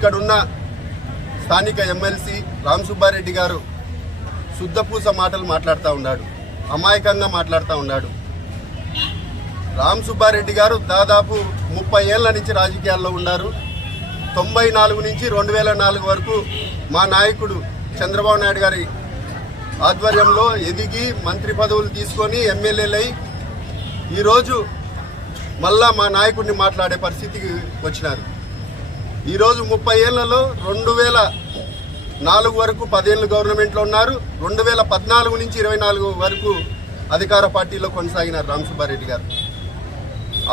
ఇక్కడున్న స్థానిక ఎమ్మెల్సీ రామ్ సుబ్బారెడ్డి గారు శుద్ధపూస మాటలు మాట్లాడుతూ ఉన్నాడు అమాయకంగా మాట్లాడుతూ ఉన్నాడు. రామ్ సుబ్బారెడ్డి గారు దాదాపు ముప్పై ఏళ్ళ నుంచి రాజకీయాల్లో ఉన్నారు. తొంభై నాలుగు నుంచి రెండు వేల నాలుగు వరకు మా నాయకుడు చంద్రబాబు నాయుడు గారి ఆధ్వర్యంలో ఎదిగి మంత్రి పదవులు తీసుకొని ఎమ్మెల్యేలై ఈరోజు మళ్ళా మా నాయకుడిని మాట్లాడే పరిస్థితికి వచ్చినారు. ఈరోజు ముప్పై ఏళ్ళలో రెండు వేల నాలుగు వరకు పదేళ్ళు గవర్నమెంట్లో ఉన్నారు. రెండు వేల పద్నాలుగు నుంచి ఇరవై నాలుగు వరకు అధికార పార్టీలో కొనసాగినారు రామసుబ్బారెడ్డి గారు.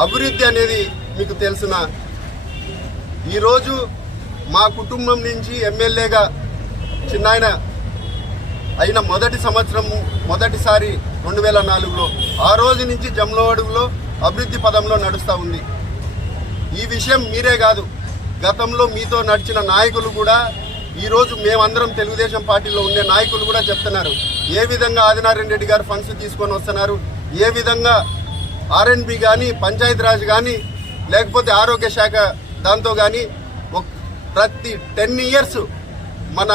అభివృద్ధి అనేది మీకు తెలిసిన ఈరోజు మా కుటుంబం నుంచి ఎమ్మెల్యేగా చిన్నాయన అయిన మొదటి సంవత్సరం మొదటిసారి రెండు వేల నాలుగులో ఆ రోజు నుంచి జమ్లో అడుగులో అభివృద్ధి పదంలో నడుస్తూ ఉంది. ఈ విషయం మీరే కాదు గతంలో మీతో నడిచిన నాయకులు కూడా ఈరోజు మేమందరం తెలుగుదేశం పార్టీలో ఉండే నాయకులు కూడా చెప్తున్నారు. ఏ విధంగా ఆదినారాయణ రెడ్డి గారు ఫండ్స్ తీసుకొని వస్తున్నారు? ఏ విధంగా ఆర్ఎన్బి కానీ పంచాయతీరాజ్ కానీ లేకపోతే ఆరోగ్య శాఖ దాంతో కానీ ఒక- ప్రతి టెన్ ఇయర్స్ మన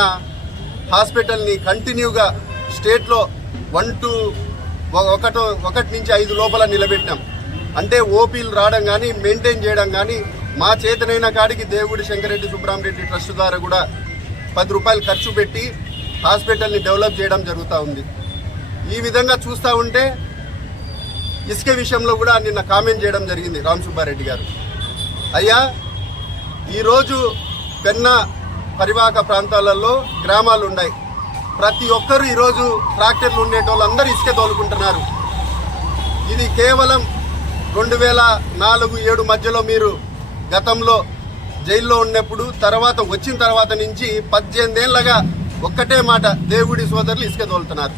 హాస్పిటల్ని కంటిన్యూగా స్టేట్లో వన్ టు ఒకటో ఒకటి నుంచి ఐదు లోపల నిలబెట్టాం అంటే ఓపీలు రావడం కానీ మెయింటైన్ చేయడం కానీ మా చేతనైన కాడికి దేవుడి శంకరెడ్డి సుబ్రహ్మరెడ్డి ట్రస్ట్ ద్వారా కూడా పది రూపాయలు ఖర్చు పెట్టి హాస్పిటల్ని డెవలప్ చేయడం జరుగుతూ ఉంది. ఈ విధంగా చూస్తూ ఉంటే ఇసుక విషయంలో కూడా నిన్న కామెంట్ చేయడం జరిగింది రామ్ సుబ్బారెడ్డి గారు. అయ్యా ఈరోజు పెన్న పరివాహక ప్రాంతాలలో గ్రామాలు ఉన్నాయి. ప్రతి ఒక్కరు ఈరోజు ట్రాక్టర్లు ఉండేటోళ్ళందరూ ఇసుక తోలుకుంటున్నారు. ఇది కేవలం రెండు వేల నాలుగు ఏడు మధ్యలో మీరు గతంలో జైల్లో ఉన్నప్పుడు తర్వాత వచ్చిన తర్వాత నుంచి పద్దెనిమిదేళ్ళగా ఒక్కటే మాట దేవుడి సోదరులు ఇసుక తోలుతున్నారు.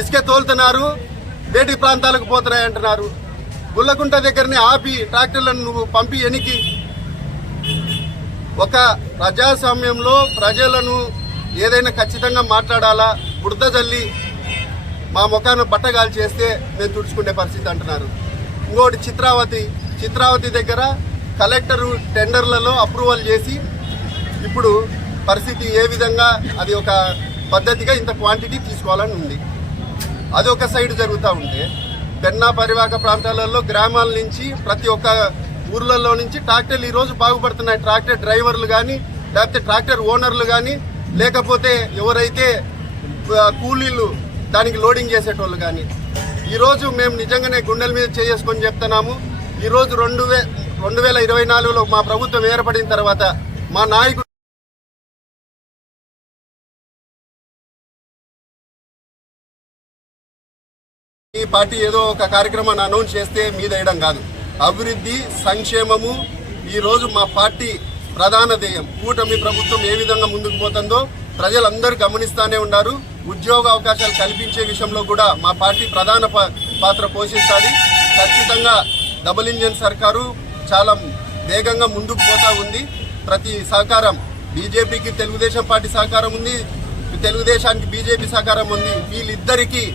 ఇసుక తోలుతున్నారు బేటి ప్రాంతాలకు పోతున్నాయి అంటున్నారు. గుల్లకుంట దగ్గరనే ఆపి ట్రాక్టర్లను నువ్వు పంపి ఎనికి. ఒక ప్రజాస్వామ్యంలో ప్రజలను ఏదైనా ఖచ్చితంగా మాట్లాడాలా? బురద జల్లి మా ముఖాన్ని బట్టగాలు చేస్తే మేము తుడుచుకునే పరిస్థితి అంటున్నారు. ఇంకోటి చిత్రావతి చిత్రావతి దగ్గర కలెక్టర్ టెండర్లలో అప్రూవల్ చేసి ఇప్పుడు పరిస్థితి ఏ విధంగా అది ఒక పద్ధతిగా ఇంత క్వాంటిటీ తీసుకోవాలని ఉంది. అది ఒక సైడ్ జరుగుతూ ఉంటే పెన్నా పరివాహక ప్రాంతాలలో గ్రామాల నుంచి ప్రతి ఒక్క ఊర్లలో నుంచి ట్రాక్టర్లు ఈరోజు బాగుపడుతున్నాయి. ట్రాక్టర్ డ్రైవర్లు కానీ లేకపోతే ట్రాక్టర్ ఓనర్లు కానీ లేకపోతే ఎవరైతే కూలీలు దానికి లోడింగ్ చేసేటోళ్ళు కానీ ఈరోజు మేము నిజంగానే గుండెల మీద చేసుకొని చెప్తున్నాము. ఈరోజు రెండు వే రెండు వేల ఇరవై నాలుగులో మా ప్రభుత్వం ఏర్పడిన తర్వాత మా నాయకుడు ఈ పార్టీ ఏదో ఒక కార్యక్రమాన్ని అనౌన్స్ చేస్తే మీదేయడం కాదు. అభివృద్ధి సంక్షేమము ఈరోజు మా పార్టీ ప్రధాన ధ్యేయం. కూటమి ప్రభుత్వం ఏ విధంగా ముందుకు పోతుందో ప్రజలందరూ గమనిస్తూనే ఉన్నారు. ఉద్యోగ అవకాశాలు కల్పించే విషయంలో కూడా మా పార్టీ ప్రధాన పాత్ర పోషిస్తుంది. ఖచ్చితంగా డబుల్ ఇంజన్ సర్కారు చాలా వేగంగా ముందుకు పోతా ఉంది. ప్రతి సహకారం బీజేపీకి తెలుగుదేశం పార్టీ సహకారం ఉంది. తెలుగుదేశానికి బీజేపీ సహకారం ఉంది. వీళ్ళిద్దరికీ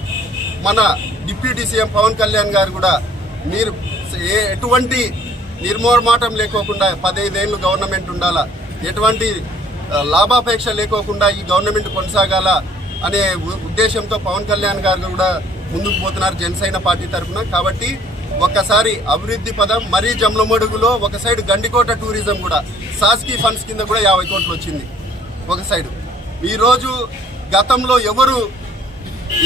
మన డిప్యూటీ సీఎం పవన్ కళ్యాణ్ గారు కూడా మీరు ఏ- ఎటువంటి నిర్మోర్మాటం లేకోకుండా పదైదేళ్ళు గవర్నమెంట్ ఉండాలా? ఎటువంటి లాభాపేక్ష లేకోకుండా ఈ గవర్నమెంట్ కొనసాగాల? అనే ఉ- ఉద్దేశంతో పవన్ కళ్యాణ్ గారు కూడా ముందుకు పోతున్నారు జనసేన పార్టీ తరఫున. కాబట్టి ఒక్కసారి అభివృద్ధి పదం మరీ జమ్లమడుగులో ఒక సైడ్ గండికోట టూరిజం కూడా. సాస్కీ ఫండ్స్ కింద కూడా యాభై కోట్లు వచ్చింది. ఒక సైడ్. ఈరోజు గతంలో ఎవరు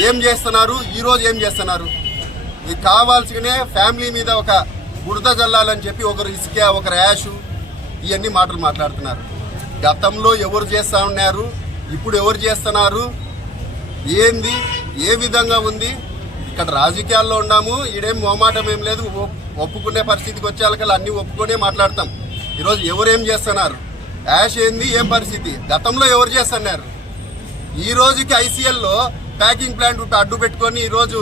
ఏం చేస్తున్నారు? ఈరోజు ఏం చేస్తున్నారు? ఇది కావాల్సినే ఫ్యామిలీ మీద ఒక బురద జల్లాలని చెప్పి ఒకరు ఇసుక ఒకరు యాషు ఇవన్నీ మాటలు మాట్లాడుతున్నారు. గతంలో ఎవరు చేస్తా ఉన్నారు? ఇప్పుడు ఎవరు చేస్తున్నారు? ఏంది? ఏ విధంగా ఉంది? ఇక్కడ రాజకీయాల్లో ఉన్నాము ఈడేం మోమాటం ఏం లేదు. ఒప్పుకునే పరిస్థితికి వచ్చేళ్ళకల్లా అన్ని ఒప్పుకునే మాట్లాడతాం. ఈరోజు ఎవరేం చేస్తున్నారు? యాష్ ఏంది? ఏం పరిస్థితి? గతంలో ఎవరు చేస్తున్నారు? ఈ రోజుకి ఐసీఎల్లో ప్యాకింగ్ ప్లాంట్ అడ్డు పెట్టుకొని ఈరోజు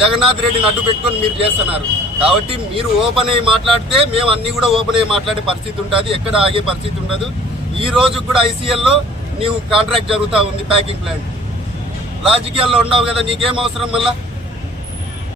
జగన్నాథ్ రెడ్డిని అడ్డు పెట్టుకొని మీరు చేస్తున్నారు. కాబట్టి మీరు ఓపెన్ అయ్యి మాట్లాడితే మేము అన్నీ కూడా ఓపెన్ అయ్యి మాట్లాడే పరిస్థితి ఉంటుంది. ఎక్కడ ఆగే పరిస్థితి ఉండదు. ఈ రోజు కూడా ఐసీఎల్లో నీవు కాంట్రాక్ట్ జరుగుతూ ఉంది ప్యాకింగ్ ప్లాంట్. రాజకీయాల్లో ఉండవు కదా నీకేం అవసరం మళ్ళీ?